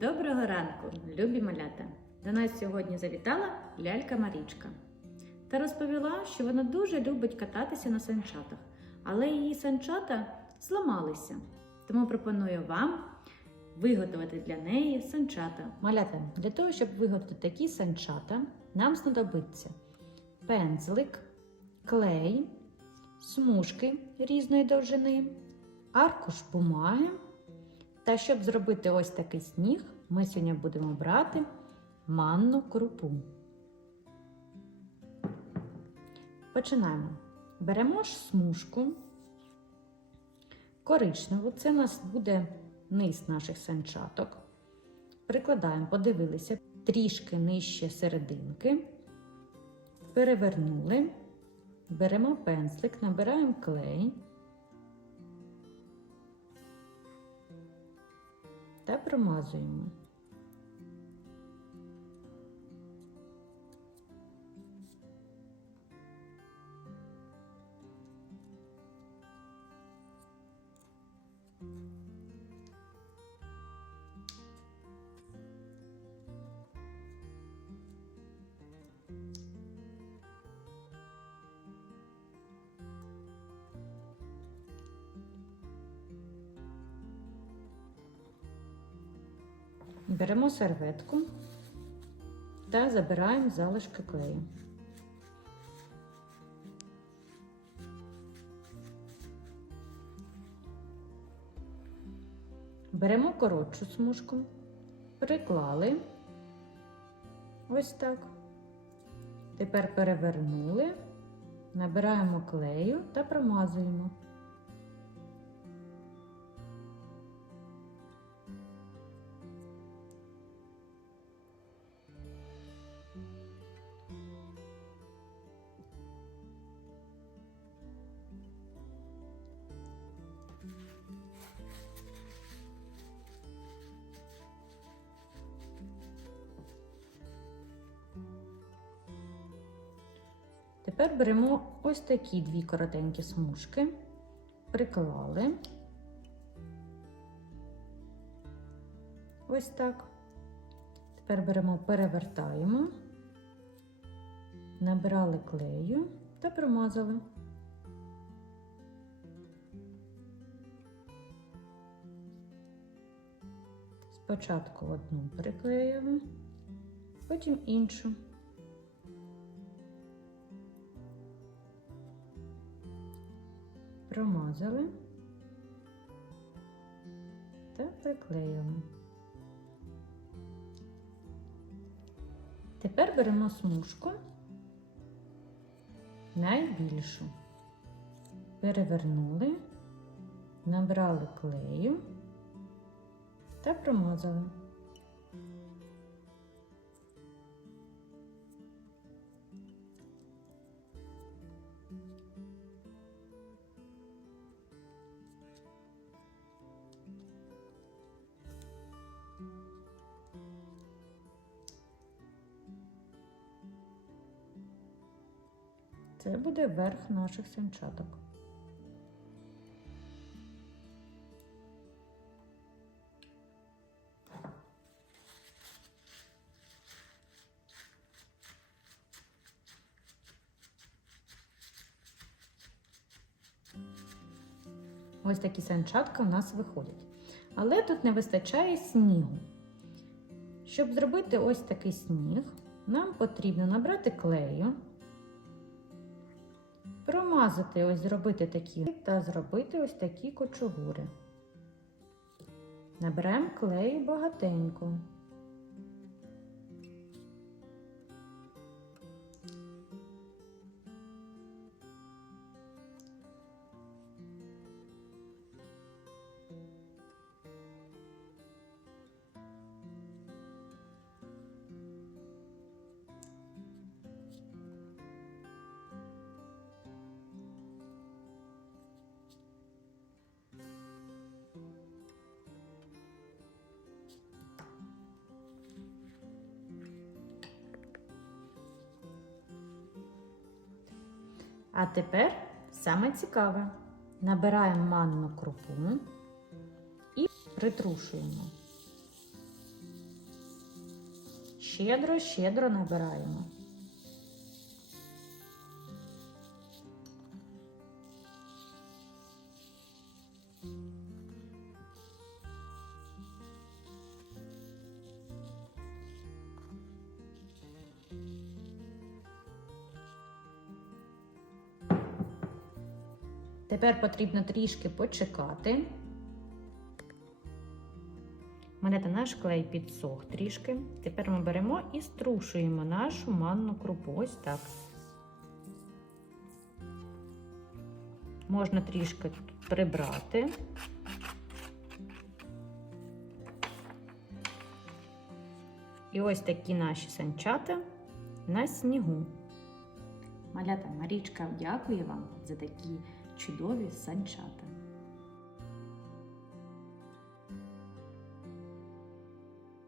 Доброго ранку, любі малята! До нас сьогодні завітала лялька Марічка та розповіла, що вона дуже любить кататися на санчатах, але її санчата зламалися. Тому пропоную вам виготовити для неї санчата. Малята, для того, щоб виготовити такі санчата, нам знадобиться пензлик, клей, смужки різної довжини, аркуш бумаги. Та щоб зробити ось такий сніг, ми сьогодні будемо брати манну крупу. Починаємо. Беремо ж смужку коричневу, це у нас буде низ наших санчаток. Прикладаємо, подивилися трішки нижче серединки, перевернули, беремо пензлик, набираємо клей. Та промазуємо. Беремо серветку та забираємо залишки клею. Беремо коротшу смужку, приклали ось так. Тепер перевернули, набираємо клею та промазуємо. Тепер беремо ось такі дві коротенькі смужки, приклали. Ось так. Тепер беремо, перевертаємо, набирали клею та промазали. Спочатку одну приклеїли, потім іншу. Промазали та приклеїли. Тепер беремо смужку найбільшу, перевернули, набрали клею та промазали. Це буде верх наших санчаток. Ось такі санчатка у нас виходять. Але тут не вистачає снігу. Щоб зробити ось такий сніг, нам потрібно набрати клею. Промазати, ось зробити такі та зробити ось такі кочугури. Наберемо клею багатенько. А тепер саме цікаве. Набираємо манну крупу і притрушуємо. Щедро-щедро набираємо. Тепер потрібно трішки почекати. У мене та наш клей підсох трішки. Тепер ми беремо і струшуємо нашу манну крупу. Ось так. Можна трішки прибрати. І ось такі наші санчата на снігу. Малята Марічка дякую вам за такі чудові санчата.